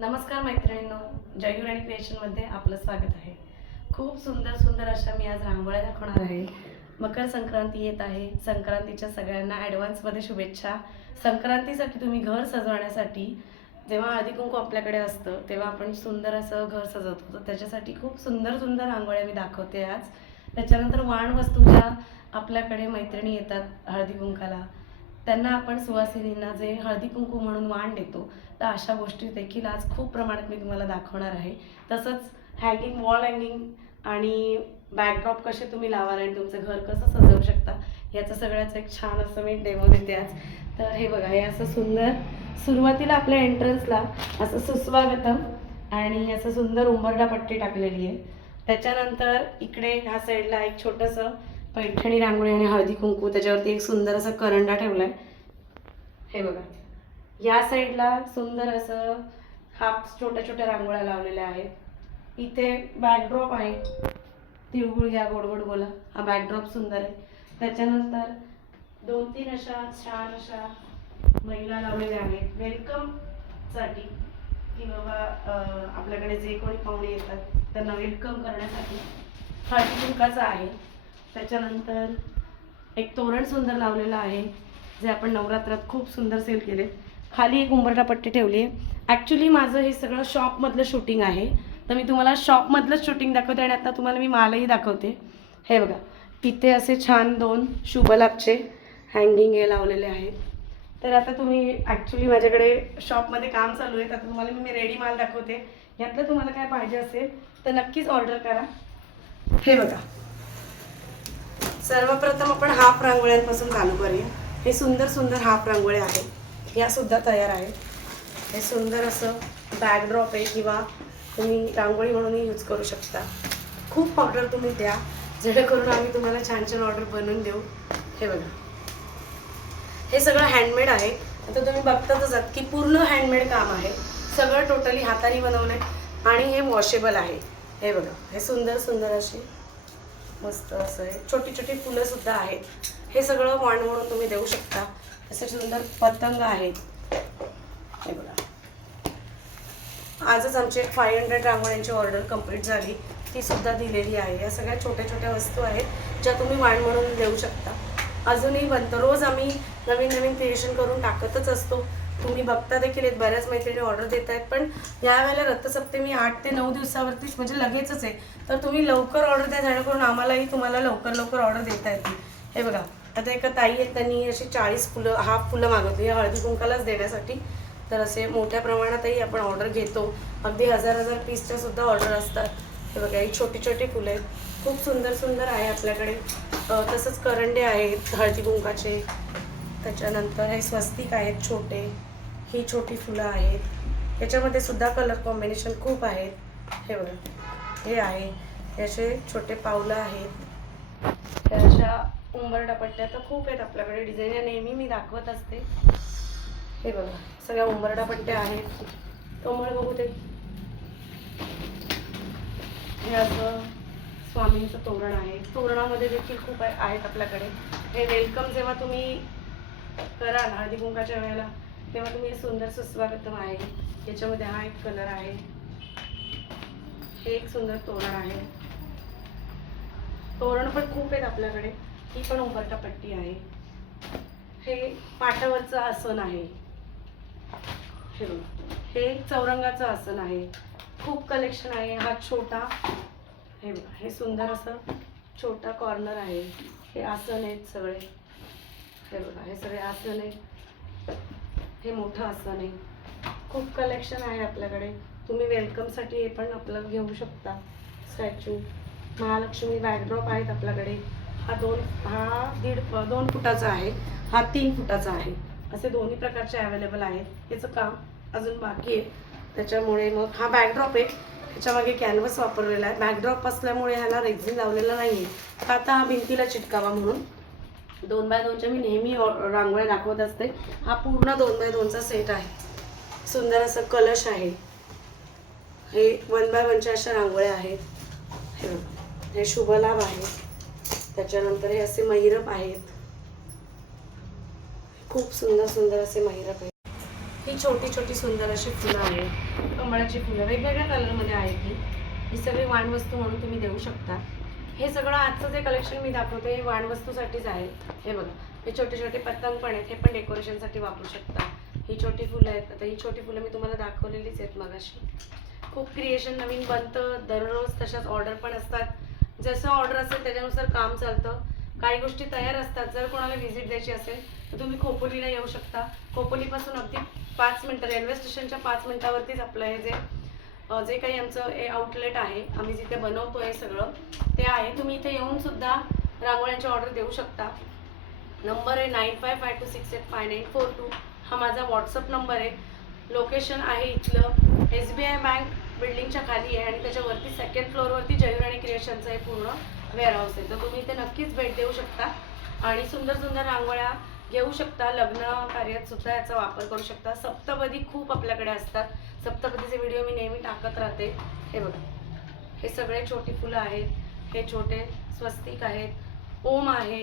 नमस्कार मैत्रिणींनो, जयू राणी क्रिएशनमध्ये आपलं स्वागत आहे। खूप सुंदर सुंदर अशा मी आज रांगोळ्या दाखवणार आहे। मकर संक्रांती येत आहे। संक्रांतीच्या सगळ्यांना ॲडव्हान्समध्ये शुभेच्छा। संक्रांतीसाठी तुम्ही घर सजवण्यासाठी जेव्हा हळदी कुंकू आपल्याकडे असतं तेव्हा आपण सुंदर असं घर सजवतो, तर त्याच्यासाठी खूप सुंदर सुंदर रांगोळ्या मी दाखवते आज। त्याच्यानंतर वाण वस्तू ज्या आपल्याकडे मैत्रिणी येतात हळदी कुंकाला, त्यांना आपण सुवासिनींना जे हळदी कुंकू म्हणून वाण देतो, तर अशा गोष्टी देखील आज खूप प्रमाणात मी तुम्हाला दाखवणार आहे। तसंच हँगिंग, वॉल हँगिंग आणि बॅकड्रॉप कसे तुम्ही लावाल आणि तुमचं घर कसं सजवू शकता याचं सगळ्याचं एक छान असं मी डेमो देते आज। तर हे बघा, हे असं सुंदर सुरुवातीला आपल्या एंट्रन्सला असं सुस्वागतम आणि असं सुंदर उंबरडा पट्टी टाकलेली आहे। त्याच्यानंतर इकडे ह्या साईडला एक छोटंसं पैठणी रांगोळी आणि हळदी कुंकू, त्याच्यावरती एक सुंदर असा करंडा ठेवलाय। हे बघा, या साईडला सुंदर असं हाफ छोट्या छोट्या रांगोळ्या लावलेल्या आहेत। इथे बॅकड्रॉप आहे, तिळगुळ घ्या गोड गोड बोला, हा बॅकड्रॉप सुंदर आहे। त्याच्यानंतर 2-3 अशा छान अशा महिला लावलेल्या आहेत वेलकम साठी, की बाबा आपल्याकडे जे कोणी पाहुणे येतात त्यांना वेलकम करण्यासाठी हळदी कुंकाचं आहे। त्याच्यानंतर एक तोरण सुंदर लावलेलं आहे, जे आपण नवरात्रात खूप सुंदर सेल केले। खाली एक उंबरठा पट्टी ठेवली आहे। ॲक्च्युली माझं हे सगळं शॉपमधलं शूटिंग आहे, तर मी तुम्हाला शॉपमधलं शूटिंग दाखवते आणि आता तुम्हाला मी मालही दाखवते। हे बघा, इथे असे छान 2 शुभलाभचे हँगिंग हे लावलेले आहेत। तर आता तुम्ही ॲक्च्युली माझ्याकडे शॉपमध्ये काम चालू आहे, तर तुम्हाला मी रेडी माल दाखवते। यातलं तुम्हाला काय पाहिजे असेल तर नक्कीच ऑर्डर करा। हे बघा, सर्वप्रथम आपण हाफ रांगोळ्यांपासून चालू करूया। हे सुंदर सुंदर हाफ रांगोळ्या आहेत, या सुद्धा तयार आहेत। हे सुंदर असं बॅकड्रॉप आहे किंवा तुम्ही रांगोळी म्हणूनही यूज करू शकता। खूप ऑर्डर तुम्ही द्या, जेणेकरून आम्ही तुम्हाला छान छान ऑर्डर बनवून देऊ। हे बघा, हे सगळं हँडमेड आहे। आता तुम्ही बघतातच आहात की पूर्ण हँडमेड काम आहे, सगळं टोटली हाताने बनवलं आहे आणि हे वॉशेबल आहे। हे बघा, हे सुंदर सुंदर अशी मस्त असं आहे, छोटी छोटी फुलं सुद्धा आहेत। हे सगळं वाण म्हणून तुम्ही देऊ शकता। असे सुंदर पतंग आहेत। हे बघा, आजच आमची 500 रांगोळ्यांची ऑर्डर कंप्लीट झाली, ती सुद्धा दिलेली आहे। या सगळ्या छोट्या छोट्या वस्तू आहेत ज्या तुम्ही वाण म्हणून देऊ शकता। अजूनही बनतं, रोज आम्ही नवीन नवीन क्रिएशन करून टाकतच असतो। तुम्ही बघता देखील आहेत, बऱ्याच मैत्रिणी ऑर्डर देत आहेत, पण यावेळेला रथसप्तमी 8 ते 9 दिवसावरतीच, म्हणजे लगेचच आहे। तर तुम्ही लवकर ऑर्डर द्या, जेणेकरून आम्हालाही तुम्हाला लवकर लवकर ऑर्डर देता येतील। हे बघा, आता एका ताई आहेत, त्यांनी अशी 40 फुलं, हाफ फुलं मागवली हळदी कुंकालाच देण्यासाठी। तर असे मोठ्या प्रमाणातही आपण ऑर्डर घेतो, अगदी 1000 पीसच्या सुद्धा ऑर्डर असतात। हे बघा, ही छोटी छोटी फुलं आहेत, खूप सुंदर सुंदर आहे आपल्याकडे। तसंच करंडे आहेत हळदी कुंकाचे। त्याच्यानंतर हे स्वस्तिक आहेत छोटे, ही छोटी फुलं आहेत, याच्यामध्ये सुद्धा कलर कॉम्बिनेशन खूप आहेत। हे बघा, हे आहे, हे असे छोटे पावलं आहेत। त्या अशा उंबरडा पट्ट्या तर खूप आहेत आपल्याकडे, डिझाईन या नेहमी मी दाखवत असते। हे बघा, सगळ्या उंबरडा पट्ट्या आहेत। कमळ बघू ते, हे असं स्वामींचं तोरण आहे, तोरणामध्ये देखील खूप आहेत आपल्याकडे। हे वेलकम जेव्हा तुम्ही कराल हळदी कुंकाच्या वेळेला, तेव्हा तुम्ही सुंदर सुस्वागतम आहे, याच्यामध्ये हा एक कलर आहे। हे एक सुंदर तोरण आहे, तोरण पण खूप आहेत आपल्याकडे। ही पण उंबरठा पट्टी आहे। हे पाटावरचं आसन आहे। हे चौरंगाचं आसन आहे, खूप कलेक्शन आहे। हा छोटा, हे बघा, हे सुंदर असं छोटा कॉर्नर आहे। हे आसन आहेत सगळे, हे बघा, हे सगळे आसन आहेत। हे मोठं आसन आहे, खूप कलेक्शन आहे आपल्याकडे। तुम्ही वेलकमसाठी हे पण आपलं घेऊ शकता। स्टॅच्यू, महालक्ष्मी बॅकड्रॉप आहेत आपल्याकडे। हा 2 फुटाचा आहे, हा 3 फुटाचा आहे, असे दोन्ही प्रकारचे अवेलेबल आहेत। याचं काम अजून बाकी आहे, त्याच्यामुळे मग हा बॅकड्रॉप आहे, त्याच्यामागे कॅनव्हस वापरलेला आहे। बॅकड्रॉप असल्यामुळे ह्याला रेक्झिन लावलेला नाही आहे, आता हा भिंतीला चिटकावा म्हणून 2x2च्या मी नेहमी रांगोळ्या दाखवत असते। हा पूर्ण 2x2चा सेट आहे। सुंदर असं कलश आहे, हे 1x1च्या अशा रांगोळ्या आहेत। हे शुभलाभ आहे। त्याच्यानंतर हे असे महिरप आहेत, खूप सुंदर सुंदर असे महिरप आहेत। ही छोटी छोटी सुंदर अशी फुलं आहेत, कमळाची फुलं वेगवेगळ्या कलरमध्ये आहेत. ही सगळी वाणवस्तू म्हणून तुम्ही देऊ शकता. हे सगळं आजचं जे कलेक्शन मी दाखवते हे वाणवस्तूसाठीच आहे. हे बघा, हे छोटे छोटे पतंग पण आहेत, हे पण डेकोरेशनसाठी वापरू शकता. ही छोटी फुलं आहेत. आता ही छोटी फुलं मी तुम्हाला दाखवलेलीच आहेत मगाशी. खूप क्रिएशन नवीन बनतं दररोज, तशाच ऑर्डर पण असतात. जसं ऑर्डर असेल त्याच्यानुसार काम चालतं. काही गोष्टी तयार असतात. जर कोणाला व्हिजिट द्यायची असेल तर तुम्ही खोपोलीला येऊ शकता. खोपोलीपासून अगदी 5 मिनटं, रेल्वे स्टेशनच्या 5 मिनटावरतीच आपलं हे जे काही आमचं हे आउटलेट आहे, आम्ही जिथे बनवतो आहे सगळं ते आहे. तुम्ही इथे येऊन सुद्धा रांगोळ्यांची ऑर्डर देऊ शकता. नंबर आहे 9552685942. हा माझा व्हॉट्सअप नंबर आहे. लोकेशन आहे इथलं SBI बँक बिल्डिंगच्या खाली आहे आणि त्याच्यावरती सेकंड फ्लोअरवरती जयू क्रिएशनचं हे पूर्ण वेअरहाऊस आहे. तर तुम्ही इथे नक्कीच भेट देऊ शकता आणि सुंदर सुंदर रांगोळ्या घेऊ शकता. लग्न कार्यात सुद्धा याचा वापर करू शकता. सप्तपदी खूप आपल्याकडे असतात. सप्तपदीचे व्हिडिओ मी नेहमी टाकत राहते. हे बघा, हे सगळे छोटी फुलं आहेत. हे छोटे स्वस्तिक आहेत, ओम आहे.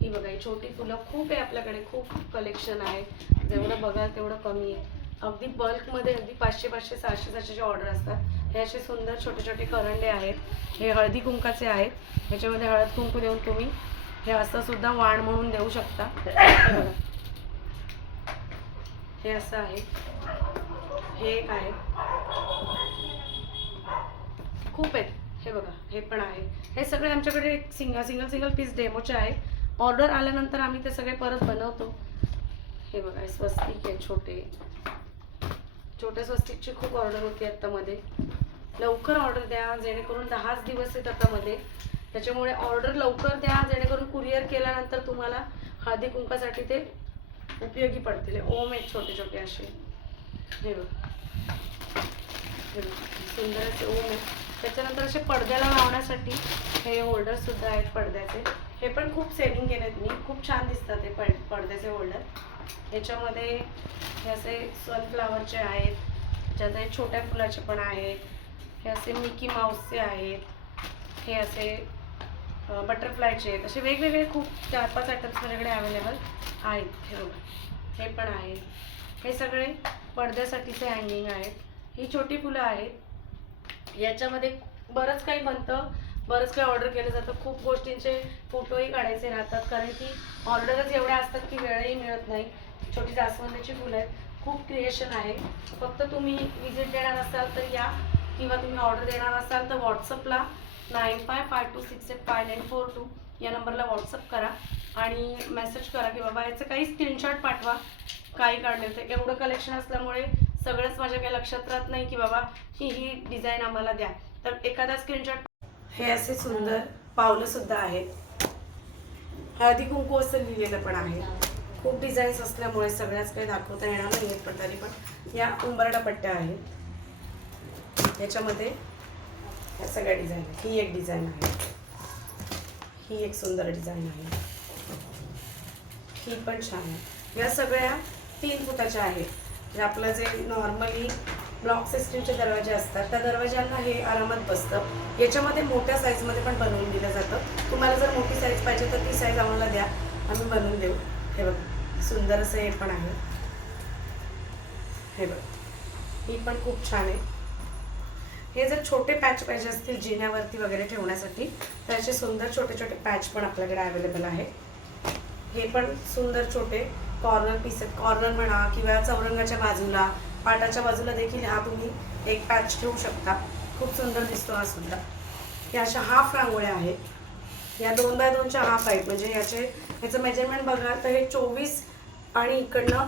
ही बघा, ही छोटी फुलं खूप आहे आपल्याकडे, खूप कलेक्शन आहे. जेवढं बघाल तेवढं कमी आहे. अगदी बल्कमध्ये अगदी 500 500 600 700चे ऑर्डर असतात. हे असे सुंदर छोटे छोटे करंडे आहेत. हे हळदी कुंकाचे आहेत. ह्याच्यामध्ये हळद कुंकू देऊन तुम्ही हे असं सुद्धा वाण म्हणून देऊ शकता. हे असं आहे. हे एक आहे. खूप आहेत. हे बघा, हे पण आहे. हे सगळे आमच्याकडे सिंगल पीस डेमोचे आहे. ऑर्डर आल्यानंतर आम्ही ते सगळे परत बनवतो. हे बघा, हे स्वस्तिक आहे. छोटे स्वस्तिकची खूप ऑर्डर होती आत्तामध्ये. लवकर ऑर्डर द्या, जेणेकरून 10 दिवस आहेत आतामध्ये. त्याच्यामुळे ऑर्डर लवकर द्या, जेणेकरून कुरिअर केल्यानंतर तुम्हाला हळदी कुंकासाठी ते उपयोगी पडतील. ओम आहेत छोटे छोटे असे. हे बघा, सुंदर असे ओम आहेत. त्याच्यानंतर असे पडद्याला लावण्यासाठी हे होल्डर सुद्धा आहेत पडद्याचे. हे पण खूप सेलिंग केलेत मी. खूप छान दिसतात हे पडद्याचे होल्डर. याच्यामध्ये हे असे सनफ्लावरचे आहेत. त्याच्यात हे छोट्या फुलाचे पण आहेत. हे असे मिकी माऊसचे आहेत. हे असे बटरफ्लायचे आहेत. असे वेगवेगळे खूप 4-5 आयटम्स माझ्याकडे अवेलेबल आहेत. हे बघा, हे पण आहे. हे सगळे पडद्यासाठीचे हँगिंग आहेत. ही छोटी फुलं आहेत. याच्यामध्ये बरंच काही बनतं, बरंच काही ऑर्डर केलं जातं. खूप गोष्टींचे फोटोही काढायचे राहतात, कारण की ऑर्डरच एवढ्या असतात की वेळही मिळत नाही. छोटी जास्वंदाची फुलं आहेत. खूप क्रिएशन आहे. फक्त तुम्ही विजिट देणार असाल तर या, किंवा तुम्ही ऑर्डर देणार असाल तर व्हॉट्सअपला 9552685942 या नंबरला व्हॉट्सअप करा आणि मेसेज करा की बाबा याचं काही स्क्रीनशॉट पाठवा, काही काढले होते. एवढं कलेक्शन असल्यामुळे सगळंच माझ्या काही लक्षात राहत नाही की बाबा ही डिझाईन आम्हाला द्या. तर एखादा स्क्रीनशॉट. हे असे सुंदर पावलं सुद्धा आहेत. हळदी कुंकू असं लिहिलेलं पण आहे. खूप डिझाईन्स असल्यामुळे सगळ्याच काही दाखवता येणार नाही आहेत, पण तरी पण या उंबरडा पट्ट्या आहेत. याच्यामध्ये या सगळ्या डिझाईन आहेत. ही एक डिझाईन आहे. ही एक सुंदर डिझाईन आहे. ही पण छान आहे. या सगळ्या 3 फुटाच्या आहेत. म्हणजे आपलं जे नॉर्मली ब्लॉक सिस्टीमचे दरवाजे असतात त्या दरवाजांना हे आरामात बसतं. याच्यामध्ये मोठ्या साईजमध्ये पण बनवून दिलं जातं. तुम्हाला जर मोठी साईज पाहिजे तर ती साईज आम्हाला द्या, आम्ही बनवून देऊ. हे बघा, सुंदर असं हे पण आहे. हे बघा, ही पण खूप छान आहे. हे जर छोटे पॅच पाहिजे असतील जिन्यावरती वगैरे ठेवण्यासाठी तर असे सुंदर छोटे छोटे पॅच पण आपल्याकडे अवेलेबल आहे. हे पण सुंदर छोटे कॉर्नर पीस आहेत. कॉर्नर म्हणा किंवा चौरंगाच्या बाजूला, पाटाच्या बाजूला देखील हा तुम्ही एक पॅच ठेवू शकता. खूप सुंदर दिसतो हा सुद्धा. या अशा हाफ रांगोळ्या आहेत. या 2x2च्या हाफ आहेत. म्हणजे याचं मेजरमेंट बघाल तर हे 24 आणि इकडनं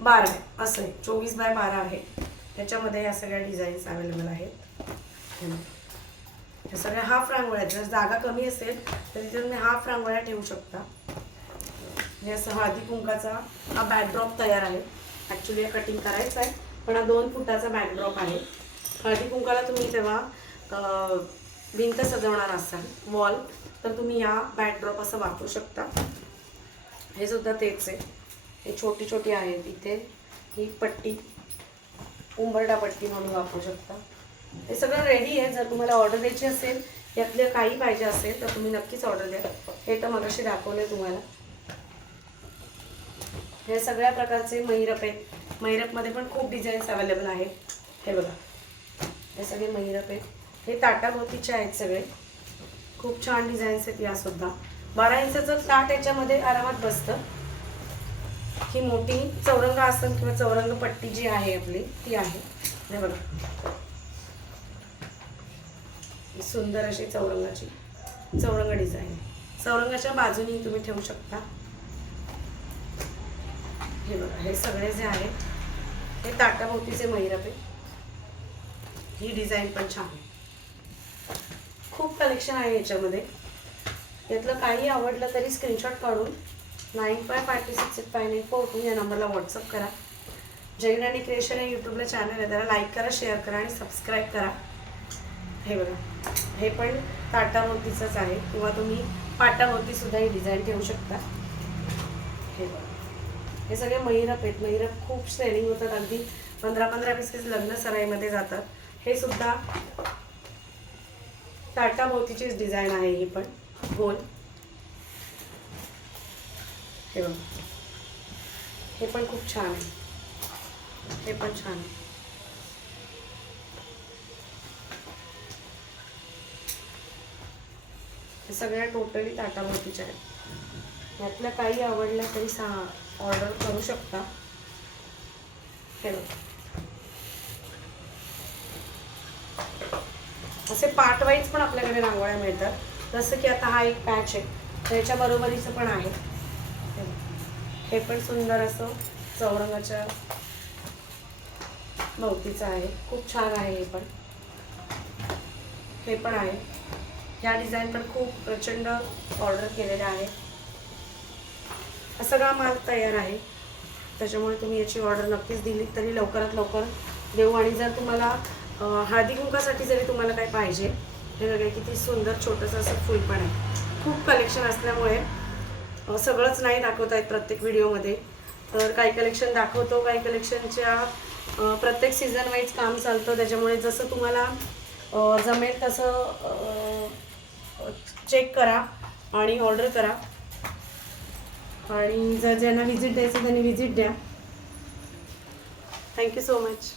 12 आहे. असं आहे, 24x12 आहे. त्याच्यामध्ये या सगळ्या डिझाईन्स अवेलेबल आहेत. हे सगळ्या हाफ रांगोळ्या. जर जागा कमी असेल तर तिथे तुम्ही हाफ रांगोळ्या ठेवू शकता. हे असं हळदी कुंकाचा हा बॅकड्रॉप तयार आहे. ॲक्च्युली हा कटिंग करायचा आहे, पण हा 2 फुटाचा बॅकड्रॉप आहे. हळदी कुंकाला तुम्ही जेव्हा भिंत सजवणार असाल वॉल, तर तुम्ही या बॅकड्रॉप असं वापरू शकता. हे सुद्धा तेच आहे. हे छोटी छोटी आहेत. इथे ही पट्टी उंबरडा पट्टी म्हणून वापरू शकता. हे सगळं रेडी आहे. जर तुम्हाला ऑर्डर द्यायची असेल, यातले काही पाहिजे असेल तर तुम्ही नक्कीच ऑर्डर द्या. हे तर मगाशी दाखवले तुम्हाला. हे सगळ्या प्रकारचे महिरप आहेत. महिरपमध्ये पण खूप डिझाईन्स अवेलेबल आहेत. हे बघा, हे सगळे महिरप आहेत. हे ताटाभोवतीचे आहेत सगळे. खूप छान डिझाईन्स आहेत यासुद्धा. 12 इंचाचं ताट याच्यामध्ये आरामात बसतं. ही मोठी चौरंग आसन किंवा चौरंग पट्टी जी आहे आपली ती आहे. हे बघा, सुंदर अशी चौरंग डिझाईन. चौरंगाच्या बाजूनी तुम्ही ठेवू शकता. हे बघा, हे सगळे जे आहे हे ताटाभोवतीचे महिरप आहे. ही डिझाईन पण छान आहे. खूप कलेक्शन आहे याच्यामध्ये. यातलं काही आवडलं तरी स्क्रीनशॉट काढून 95568594 तुम्ही या नंबरला व्हॉट्सअप करा. जय राणी क्रिएशन हे यूट्यूबला चॅनल आहे, त्याला लाईक करा, शेअर करा आणि सबस्क्राईब करा. हे बघा, हे पण ताटाभोवतीचंच आहे किंवा तुम्ही पाटाभोवती सुद्धा ही डिझाईन ठेवू शकता. हे बघा, हे सगळे महिरप आहेत. महिरप खूप सेलिंग होतात. अगदी 15-15 पीसेस लग्न सराईमध्ये जातात. हे सुद्धा ताटाभोवतीचीच डिझाईन आहे. ही पण गोल. हे बघा, हे पण खूप छान आहे. हे पण छान आहे. हे सगळ्या टोटली ताटाभोवतीच्या आहेत. यातल्या काही आवडल्या तरी ऑर्डर करू शकता. हे बघा, असे पार्ट वाईज पण आपल्याकडे रांगोळ्या मिळतात. जसं की आता हा एक पॅच आहे, त्याच्या बरोबरीचं पण आहे. हे पण सुंदर असं चौरंगाच्या भोवतीचं आहे. खूप छान आहे. हे पण आहे. ह्या डिझाईन पण खूप प्रचंड ऑर्डर केलेल्या आहेत. हा सगळा माल तयार आहे, त्याच्यामुळे तुम्ही याची ऑर्डर नक्कीच दिली तरी लवकरात लवकर देऊ. आणि जर तुम्हाला हळदी कुंकासाठी जरी तुम्हाला काय पाहिजे, हे बघा किती सुंदर छोटंसं असं फुल पण आहे. खूप कलेक्शन असल्यामुळे सगळंच नाही दाखवता येत प्रत्येक व्हिडिओमध्ये. तर काही कलेक्शन दाखवतो, काही कलेक्शनच्या प्रत्येक सीझन वाईज काम चालतं. त्याच्यामुळे जसं तुम्हाला जमेल तसं चेक करा आणि ऑर्डर करा. आणि जर ज्यांना व्हिजिट द्यायचं त्यांनी व्हिजिट द्या. Thank you so much.